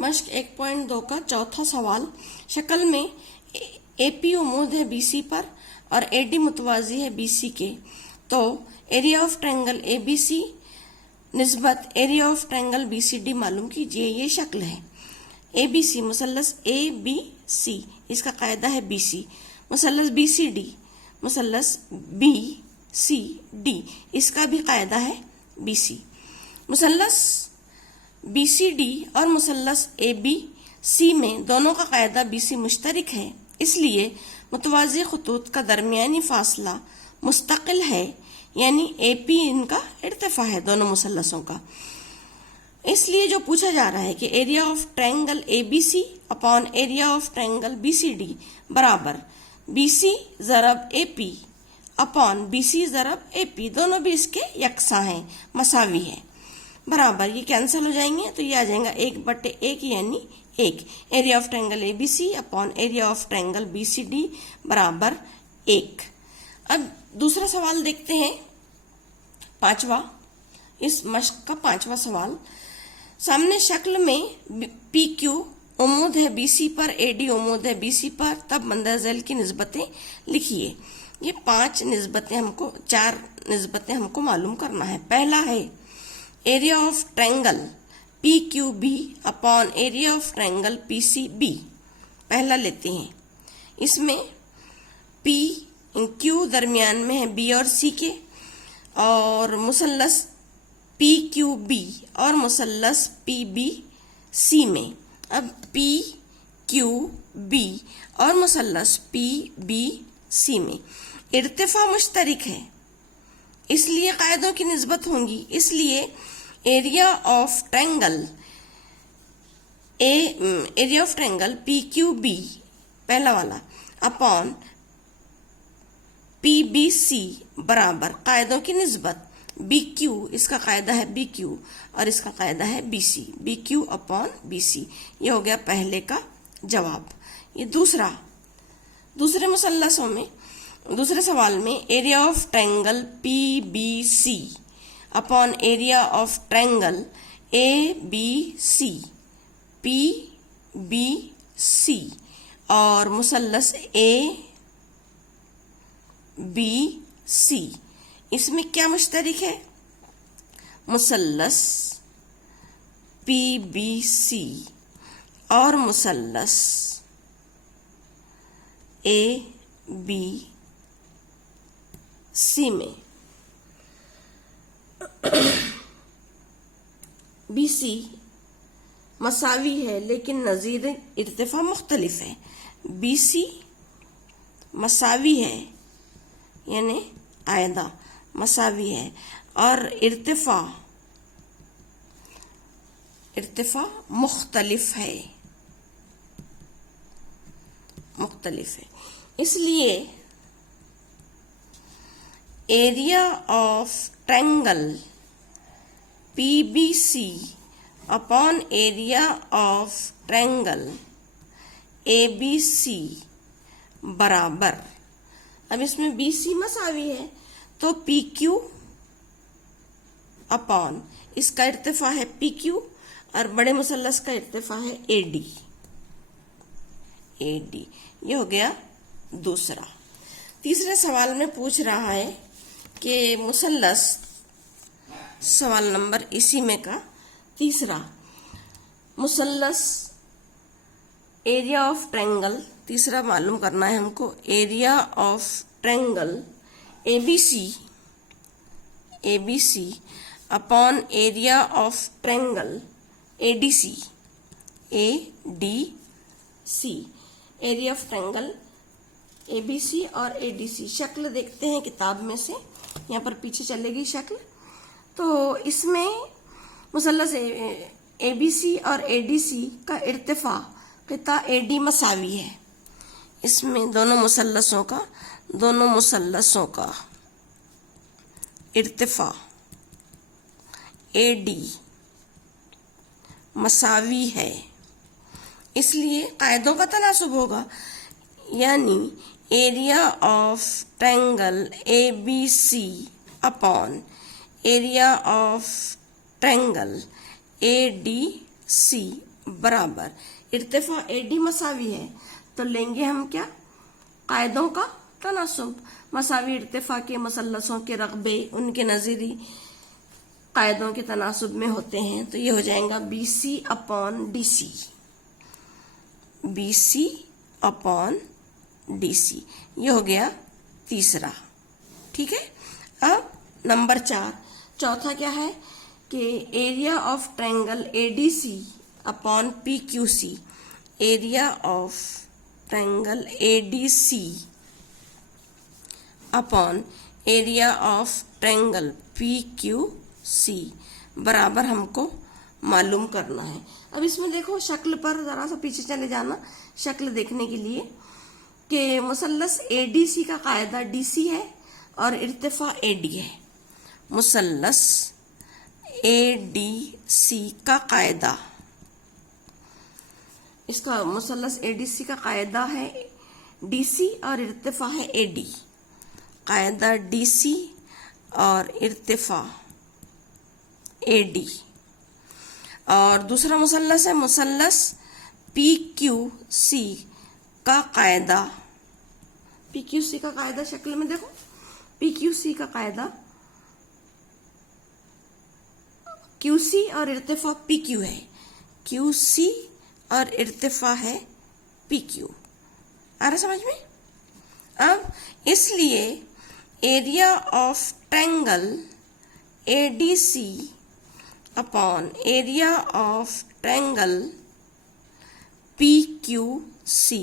मश्क 1.2 का चौथा सवाल। शक्ल में एपी उमूद है बीसी पर और एडी मुतवाजी है बीसी के, तो एरिया ऑफ ट्रायंगल एबीसी निस्बत एरिया ऑफ ट्रायंगल बीसीडी मालूम कीजिए। ये शक्ल है एबीसी मुसल्लस ए बी सी, इसका कायदा है बीसी। मुसल्लस बीसीडी मुसल्लस बी सी डी, इसका भी कायदा है बीसी। मुसल्लस बीसीडी और मुसल्लस ए बी सी में दोनों का कायदा बीसी मुश्तरक है, इसलिए मुतवाज़ी खतूत का दरमियानी फासला मुस्तकिल है, यानी एपी इनका इर्तिफा है दोनों मुसल्लसों का। इसलिए जो पूछा जा रहा है कि area of triangle ABC upon area of triangle BCD बराबर बीसी ज़रब एपी अपॉन बीसी ज़रब एपी, दोनों भी इसके यकसा हैं, मसावी है, बराबर। ये कैंसिल हो जाएंगे तो ये आ जाएगा 1/1 यानी 1। Area of triangle ABC upon area of triangle BCD बराबर 1। अब दूसरा सवाल देखते हैं, पांचवा, इस मश्क का पांचवा सवाल। सामने शक्ल में पी क्यू उमूद है बीसी पर, एडी उमूद है बीसी पर, तब मंदरज़ैल की निस्बतें लिखिए। ये 4 निस्बतें हमको मालूम करना है। पहला है area of triangle P Q B upon area of triangle P C B. पहला लेते हैं, इसमें पी क्यू दरमियान में है बी और सी के, और मुसल्लस पी क्यू बी और मुसल्लस पी बी सी में। अब पी क्यू बी और मुसल्लस पी बी सी में इर्तिफा मुश्तरक है, इसलिए कायदों की निस्बत होंगी। इसलिए area of triangle P Q B पहला वाला अपॉन पी बी सी बराबर कायदों की निस्बत बी क्यू, इसका कायदा है बी क्यू और इसका कायदा है B C, B Q upon B C. ये हो गया पहले का जवाब। ये दूसरे सवाल में area of triangle P B C upon area of triangle A B C P B C और मुसल्लस ए बी सी, इसमें क्या मुश्तरक है? मुसल्लस पी बी सी और मुसल्लस ए बी सी में बी सी मसावी है, लेकिन नज़ीर इर्तिफा मुख्तलिफ है। बी सी मसावी है यानी आयदा मसावी है, और इर्तिफा मुख्तलिफ है। इसलिए area of triangle P B C upon area of triangle A B C बराबर, अब इसमें बी सी मसावी है तो पी क्यू अपॉन इसका इर्तिफा है पी क्यू और बड़े मुसल्लस का इर्तिफा है ए डी। ये हो गया दूसरा। तीसरे सवाल में पूछ रहा है कि मुसल्लस, सवाल नंबर इसी में का तीसरा, मुसल्लस एरिया ऑफ ट्रायंगल, तीसरा मालूम करना है हमको, area of triangle ABC upon area of triangle ADC area of triangle ABC और एडीसी। शक्ल देखते हैं किताब में से, यहाँ पर पीछे चलेगी शक्ल। तो इसमें मुसल्लस एबीसी और एडीसी का इर्तिफा क़िता एडी मसावी है। इसमें दोनों मुसल्लसों का इर्तिफा एडी मसावी है, इसलिए कायदों का तनासुब होगा, यानी area of triangle A B C upon area of triangle A D C बराबर इर्तिफा AD मसावी है तो लेंगे हम क्या, कायदों का तनासुब। मसावी इर्तिफा के मुसल्लसों के रकबे उनके नज़ीरी कायदों के तनासुब में होते हैं, तो ये हो जाएगा BC upon DC, BC upon DC। ये हो गया तीसरा। ठीक है। अब नंबर 4, चौथा क्या है कि area of triangle ADC upon PQC, area of triangle ADC upon area of triangle PQC बराबर हमको मालूम करना है। अब इसमें देखो शक्ल पर जरा सा पीछे चले जाना शक्ल देखने के लिए कि मुसल्लस ADC का कायदा DC है और इर्तिफा AD है। मुसल्लस ADC का कायदा, इसका मुसल्लस ADC का कायदा है DC और इर्तिफा है AD। कायदा DC और इर्तिफा AD। और दूसरा मुसल्लस है मुसल्लस PQC का कायदा। PQC का कायदा शक्ल में देखो, PQC का कायदा QC और इर्तिफा PQ है, QC और इर्तिफा है PQ। आ रहा समझ में? अब इसलिए area of triangle ADC upon area of triangle PQC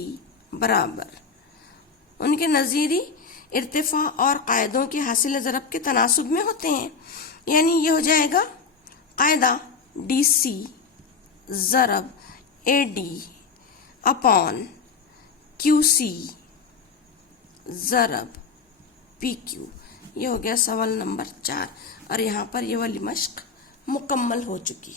बराबर उनके नज़ीरी इर्तिफा और कायदों के हासिल ज़रब के तनासुब में होते हैं। यानी ये हो जाएगा कायदा DC ज़रब AD upon QC ज़रब PQ। ये हो गया सवाल नंबर 4 और यहाँ पर ये वाली मश्क मुकम्मल हो चुकी।